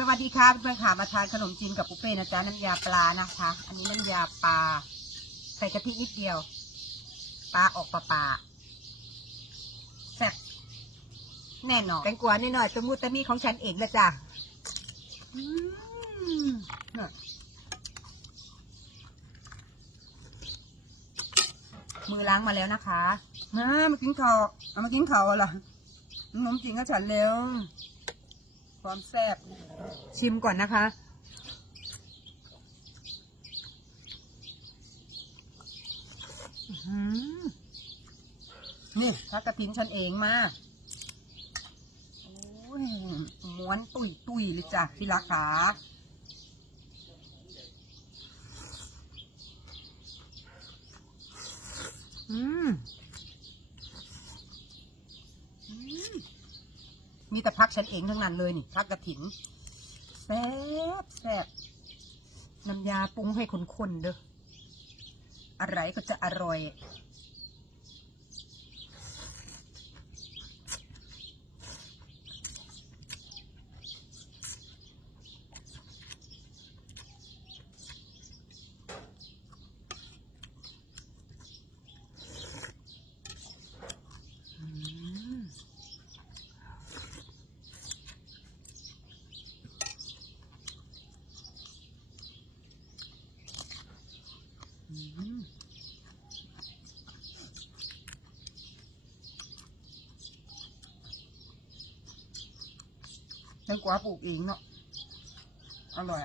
สวัสดีค่ะเพื่อนๆค่ะมาทานขนมจีนกับบุฟเฟ่ต์นะจ๊ะน้ำยาปลานะคะ อันนี้น้ำยาปลาใส่กะทินิดเดียว ปลาออกปลาปลาแซ่บแน่นอนแตงกวานิดหน่อยตะมูตะมีของฉันเองละจ้ะอืมน่ะมือล้างมาแล้วนะคะมามากินข้าวเอามากินข้าวเหรอขนมจีนกับฉันเร็ว ความแซ่บชิมก่อนนะคะอื้อหือนี่ถ้ากระถินฉันเองมาโอ้ยม้วนตุยตุยๆเลยจ้ะพี่รักขาอืม อืม มีแต่พักฉันเองทั้งนั้นเลยนี่พักกระถินแซ่บแซ่บน้ำยาปรุงให้คนๆเด้ออะไรก็จะอร่อย อืม อืม แตงกวาปลูกเองเนาะอร่อย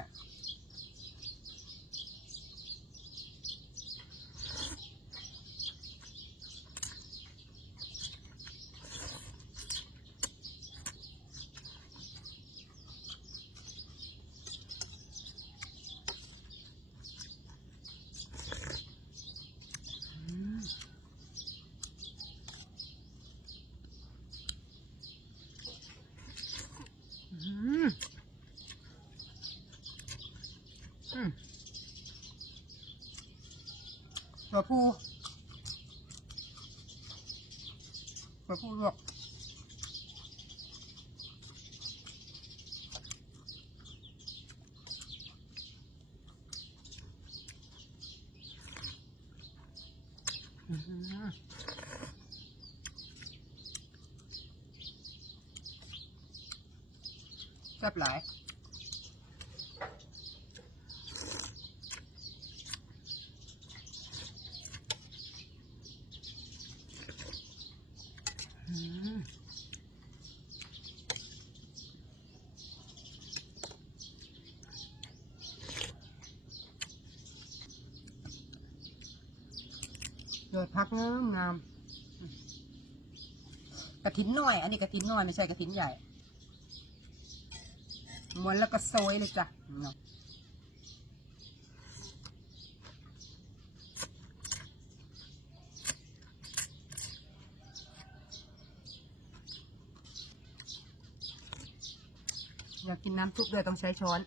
อืมตัวผู้ตัวผู้ลวกแซ่บหลาย อืมโดยพักเริ่มงามกระถินน้อย อันนี้กระถินน้อย ไม่ใช่กระถินใหญ่ม้วนแล้วก็โซยเลยจ้ะ อยากกินน้ำซุปด้วยต้องใช้ช้อน